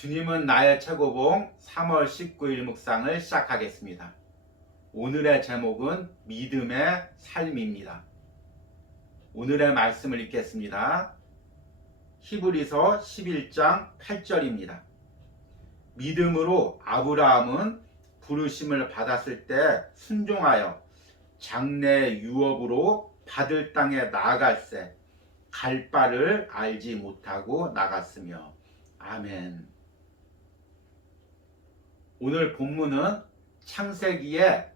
주님은 나의 최고봉 3월 19일 묵상을 시작하겠습니다. 오늘의 제목은 믿음의 삶입니다. 오늘의 말씀을 읽겠습니다. 히브리서 11장 8절입니다. 믿음으로 아브라함은 부르심을 받았을 때 순종하여 장래 유업으로 받을 땅에 나아갈새 갈 바를 알지 못하고 나갔으며. 아멘. 오늘 본문은 창세기에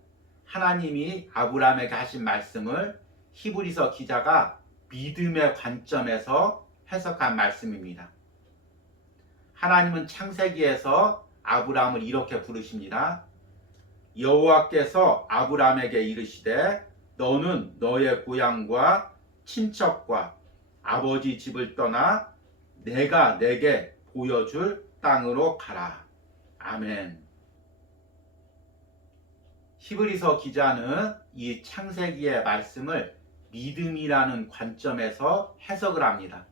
하나님이 아브라함에게 하신 말씀을 히브리서 기자가 믿음의 관점에서 해석한 말씀입니다. 하나님은 창세기에서 아브라함을 이렇게 부르십니다. 여호와께서 아브라함에게 이르시되 너는 너의 고향과 친척과 아버지 집을 떠나 내가 내게 보여줄 땅으로 가라. 아멘. 히브리서 기자는 이 창세기의 말씀을 믿음이라는 관점에서 해석을 합니다.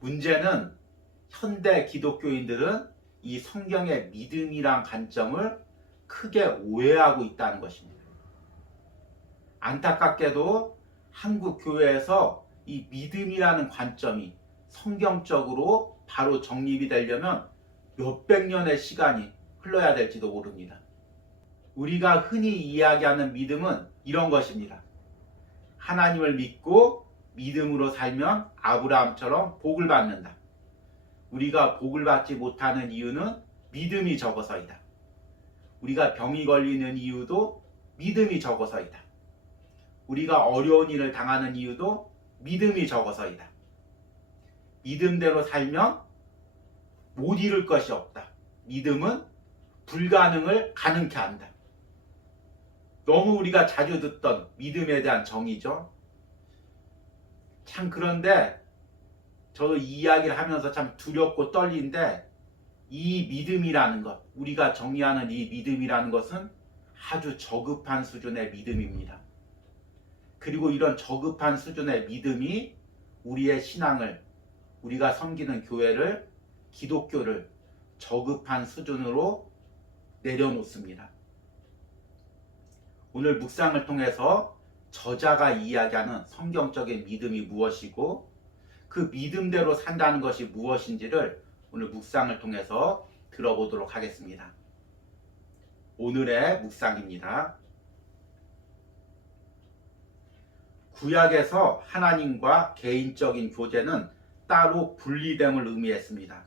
문제는 현대 기독교인들은 이 성경의 믿음이란 관점을 크게 오해하고 있다는 것입니다. 안타깝게도 한국 교회에서 이 믿음이라는 관점이 성경적으로 바로 정립이 되려면 몇백 년의 시간이 흘러야 될지도 모릅니다. 우리가 흔히 이야기하는 믿음은 이런 것입니다. 하나님을 믿고 믿음으로 살면 아브라함처럼 복을 받는다. 우리가 복을 받지 못하는 이유는 믿음이 적어서이다. 우리가 병이 걸리는 이유도 믿음이 적어서이다. 우리가 어려운 일을 당하는 이유도 믿음이 적어서이다. 믿음대로 살면 못 이룰 것이 없다. 믿음은 불가능을 가능케 한다. 너무 우리가 자주 듣던 믿음에 대한 정의죠. 참 그런데 저도 이 이야기를 하면서 참 두렵고 떨리는데 이 믿음이라는 것, 우리가 정의하는 이 믿음이라는 것은 아주 저급한 수준의 믿음입니다. 그리고 이런 저급한 수준의 믿음이 우리의 신앙을, 우리가 섬기는 교회를, 기독교를 저급한 수준으로 내려놓습니다. 오늘 묵상을 통해서 저자가 이야기하는 성경적인 믿음이 무엇이고 그 믿음대로 산다는 것이 무엇인지를 오늘 묵상을 통해서 들어보도록 하겠습니다. 오늘의 묵상입니다. 구약에서 하나님과 개인적인 교제는 따로 분리됨을 의미했습니다.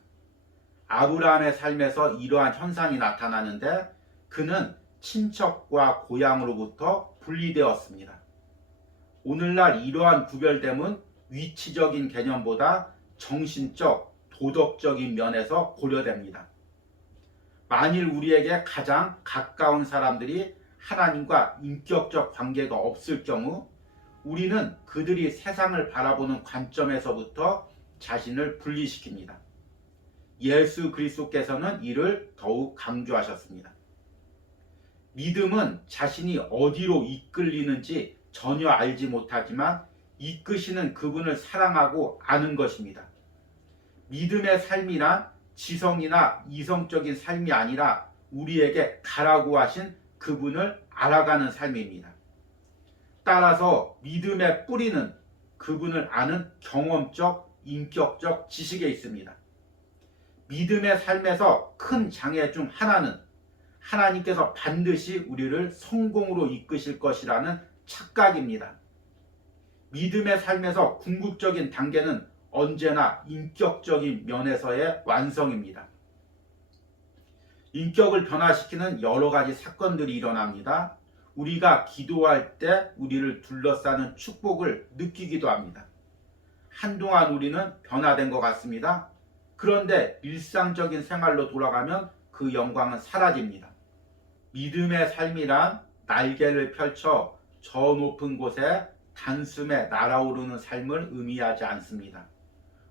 아브라함의 삶에서 이러한 현상이 나타나는데 그는 친척과 고향으로부터 분리되었습니다. 오늘날 이러한 구별됨은 위치적인 개념보다 정신적, 도덕적인 면에서 고려됩니다. 만일 우리에게 가장 가까운 사람들이 하나님과 인격적 관계가 없을 경우 우리는 그들이 세상을 바라보는 관점에서부터 자신을 분리시킵니다. 예수 그리스도께서는 이를 더욱 강조하셨습니다. 믿음은 자신이 어디로 이끌리는지 전혀 알지 못하지만 이끄시는 그분을 사랑하고 아는 것입니다. 믿음의 삶이란 지성이나 이성적인 삶이 아니라 우리에게 가라고 하신 그분을 알아가는 삶입니다. 따라서 믿음의 뿌리는 그분을 아는 경험적, 인격적 지식에 있습니다. 믿음의 삶에서 큰 장애 중 하나는 하나님께서 반드시 우리를 성공으로 이끄실 것이라는 착각입니다. 믿음의 삶에서 궁극적인 단계는 언제나 인격적인 면에서의 완성입니다. 인격을 변화시키는 여러 가지 사건들이 일어납니다. 우리가 기도할 때 우리를 둘러싸는 축복을 느끼기도 합니다. 한동안 우리는 변화된 것 같습니다. 그런데 일상적인 생활로 돌아가면 그 영광은 사라집니다. 믿음의 삶이란 날개를 펼쳐 저 높은 곳에 단숨에 날아오르는 삶을 의미하지 않습니다.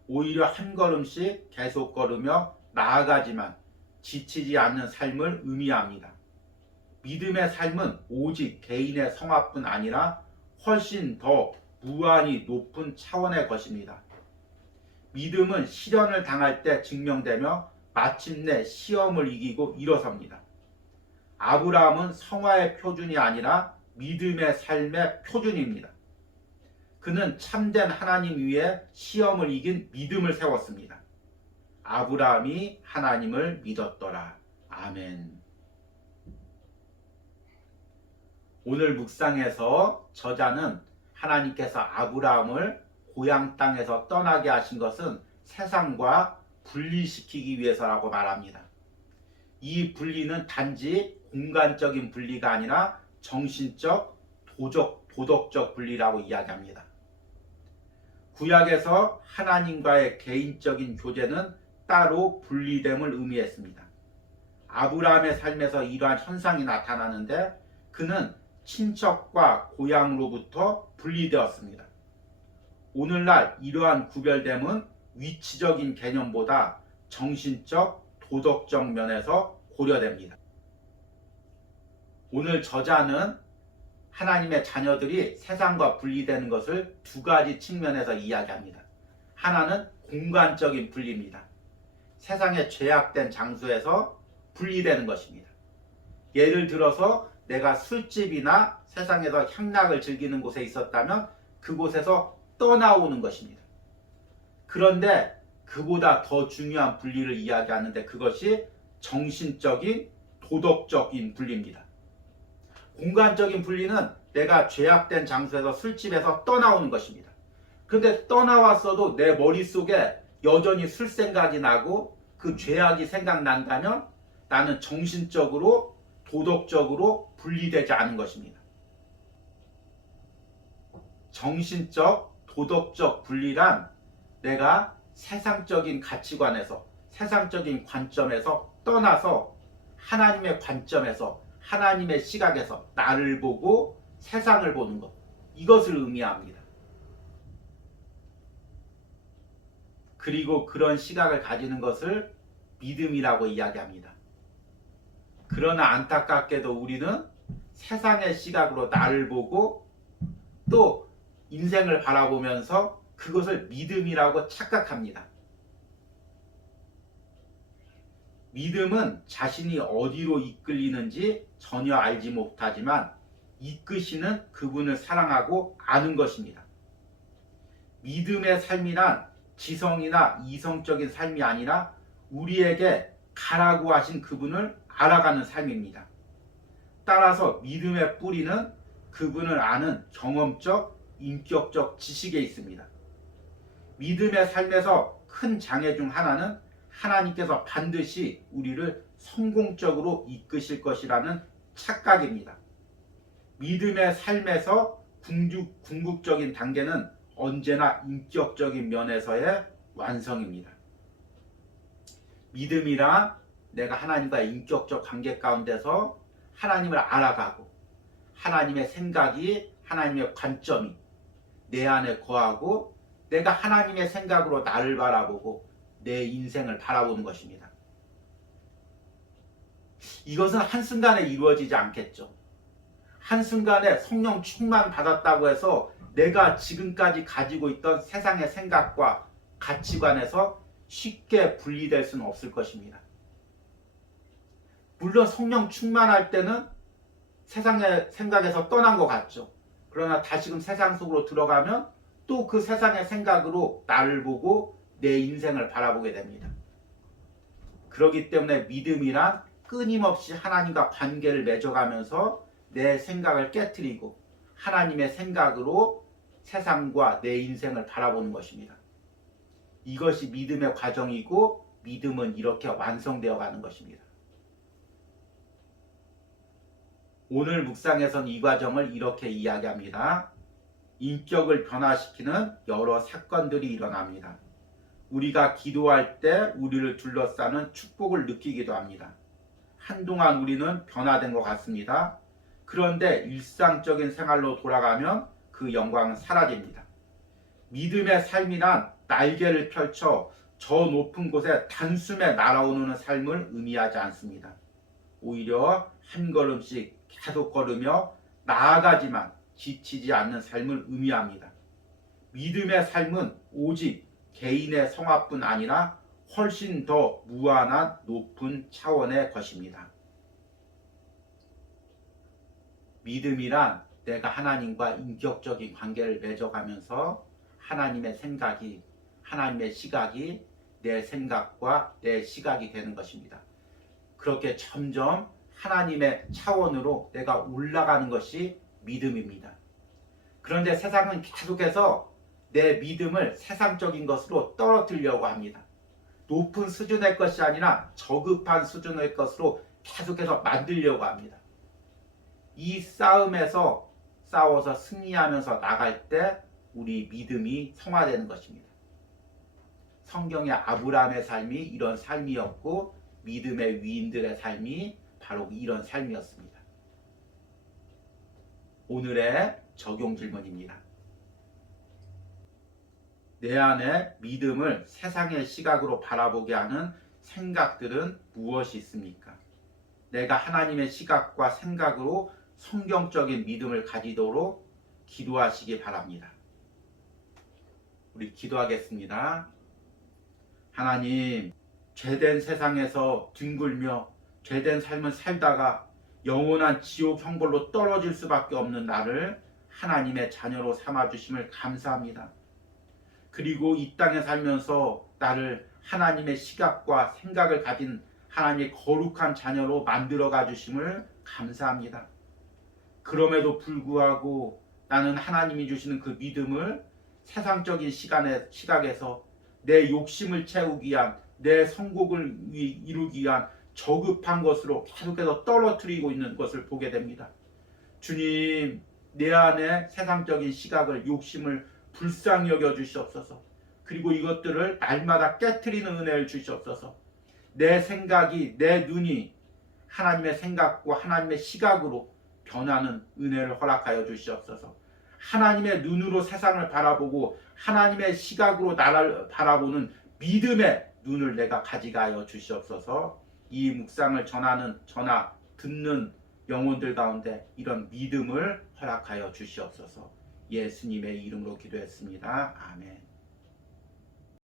오히려 한 걸음씩 계속 걸으며 나아가지만 지치지 않는 삶을 의미합니다. 믿음의 삶은 오직 개인의 성화뿐 아니라 훨씬 더 무한히 높은 차원의 것입니다. 믿음은 시련을 당할 때 증명되며 마침내 시험을 이기고 일어섭니다. 아브라함은 성화의 표준이 아니라 믿음의 삶의 표준입니다. 그는 참된 하나님 위에 시험을 이긴 믿음을 세웠습니다. 아브라함이 하나님을 믿었더라. 아멘. 오늘 묵상에서 저자는 하나님께서 아브라함을 고향 땅에서 떠나게 하신 것은 세상과 분리시키기 위해서라고 말합니다. 이 분리는 단지 공간적인 분리가 아니라 정신적, 도덕적 분리라고 이야기합니다. 구약에서 하나님과의 개인적인 교제는 따로 분리됨을 의미했습니다. 아브라함의 삶에서 이러한 현상이 나타나는데 그는 친척과 고향으로부터 분리되었습니다. 오늘날 이러한 구별됨은 위치적인 개념보다 정신적, 도덕적 면에서 고려됩니다. 오늘 저자는 하나님의 자녀들이 세상과 분리되는 것을 두 가지 측면에서 이야기합니다. 하나는 공간적인 분리입니다. 세상에 죄악된 장소에서 분리되는 것입니다. 예를 들어서 내가 술집이나 세상에서 향락을 즐기는 곳에 있었다면 그곳에서 떠나오는 것입니다. 그런데 그보다 더 중요한 분리를 이야기하는데 그것이 정신적인, 도덕적인 분리입니다. 공간적인 분리는 내가 죄악된 장소에서 술집에서 떠나오는 것입니다. 그런데 떠나왔어도 내 머릿속에 여전히 술 생각이 나고 그 죄악이 생각난다면 나는 정신적으로, 도덕적으로 분리되지 않은 것입니다. 정신적, 도덕적 분리란 내가 세상적인 가치관에서, 세상적인 관점에서 떠나서 하나님의 관점에서, 하나님의 시각에서 나를 보고 세상을 보는 것, 이것을 의미합니다. 그리고 그런 시각을 가지는 것을 믿음이라고 이야기합니다. 그러나 안타깝게도 우리는 세상의 시각으로 나를 보고 또 인생을 바라보면서 그것을 믿음이라고 착각합니다. 믿음은 자신이 어디로 이끌리는지 전혀 알지 못하지만 이끄시는 그분을 사랑하고 아는 것입니다. 믿음의 삶이란 지성이나 이성적인 삶이 아니라 우리에게 가라고 하신 그분을 알아가는 삶입니다. 따라서 믿음의 뿌리는 그분을 아는 경험적, 인격적 지식에 있습니다. 믿음의 삶에서 큰 장애 중 하나는 하나님께서 반드시 우리를 성공적으로 이끄실 것이라는 착각입니다. 믿음의 삶에서 궁극적인 단계는 언제나 인격적인 면에서의 완성입니다. 믿음이란 내가 하나님과의 인격적 관계 가운데서 하나님을 알아가고 하나님의 생각이, 하나님의 관점이 내 안에 거하고 내가 하나님의 생각으로 나를 바라보고 내 인생을 바라보는 것입니다. 이것은 한순간에 이루어지지 않겠죠. 한순간에 성령 충만 받았다고 해서 내가 지금까지 가지고 있던 세상의 생각과 가치관에서 쉽게 분리될 수는 없을 것입니다. 물론 성령 충만할 때는 세상의 생각에서 떠난 것 같죠. 그러나 다시금 세상 속으로 들어가면 또 그 세상의 생각으로 나를 보고 내 인생을 바라보게 됩니다. 그렇기 때문에 믿음이란 끊임없이 하나님과 관계를 맺어가면서 내 생각을 깨트리고 하나님의 생각으로 세상과 내 인생을 바라보는 것입니다. 이것이 믿음의 과정이고 믿음은 이렇게 완성되어 가는 것입니다. 오늘 묵상에서는 이 과정을 이렇게 이야기합니다. 인격을 변화시키는 여러 사건들이 일어납니다. 우리가 기도할 때 우리를 둘러싸는 축복을 느끼기도 합니다. 한동안 우리는 변화된 것 같습니다. 그런데 일상적인 생활로 돌아가면 그 영광은 사라집니다. 믿음의 삶이란 날개를 펼쳐 저 높은 곳에 단숨에 날아오르는 삶을 의미하지 않습니다. 오히려 한 걸음씩 계속 걸으며 나아가지만 지치지 않는 삶을 의미합니다. 믿음의 삶은 오직 개인의 성화뿐 아니라 훨씬 더 무한한 높은 차원의 것입니다. 믿음이란 내가 하나님과 인격적인 관계를 맺어가면서 하나님의 생각이, 하나님의 시각이 내 생각과 내 시각이 되는 것입니다. 그렇게 점점 하나님의 차원으로 내가 올라가는 것이 믿음입니다. 그런데 세상은 계속해서 내 믿음을 세상적인 것으로 떨어뜨리려고 합니다. 높은 수준의 것이 아니라 저급한 수준의 것으로 계속해서 만들려고 합니다. 이 싸움에서 싸워서 승리하면서 나갈 때 우리 믿음이 성화되는 것입니다. 성경의 아브라함의 삶이 이런 삶이었고 믿음의 위인들의 삶이 바로 이런 삶이었습니다. 오늘의 적용 질문입니다. 내 안에 믿음을 세상의 시각으로 바라보게 하는 생각들은 무엇이 있습니까? 내가 하나님의 시각과 생각으로 성경적인 믿음을 가지도록 기도하시기 바랍니다. 우리 기도하겠습니다. 하나님, 죄된 세상에서 뒹굴며 죄된 삶을 살다가 영원한 지옥 형벌로 떨어질 수밖에 없는 나를 하나님의 자녀로 삼아주심을 감사합니다. 그리고 이 땅에 살면서 나를 하나님의 시각과 생각을 가진 하나님의 거룩한 자녀로 만들어가 주심을 감사합니다. 그럼에도 불구하고 나는 하나님이 주시는 그 믿음을 세상적인 시각에서 내 욕심을 채우기 위한, 내 성공을 이루기 위한 저급한 것으로 계속해서 떨어뜨리고 있는 것을 보게 됩니다. 주님, 내 안에 세상적인 시각을, 욕심을 불쌍히 여겨 주시옵소서. 그리고 이것들을 날마다 깨트리는 은혜를 주시옵소서. 내 생각이, 내 눈이 하나님의 생각과 하나님의 시각으로 변하는 은혜를 허락하여 주시옵소서. 하나님의 눈으로 세상을 바라보고 하나님의 시각으로 나를 바라보는 믿음의 눈을 내가 가지게 하여 주시옵소서. 이 묵상을 듣는 영혼들 가운데 이런 믿음을 허락하여 주시옵소서. 예수님의 이름으로 기도했습니다. 아멘.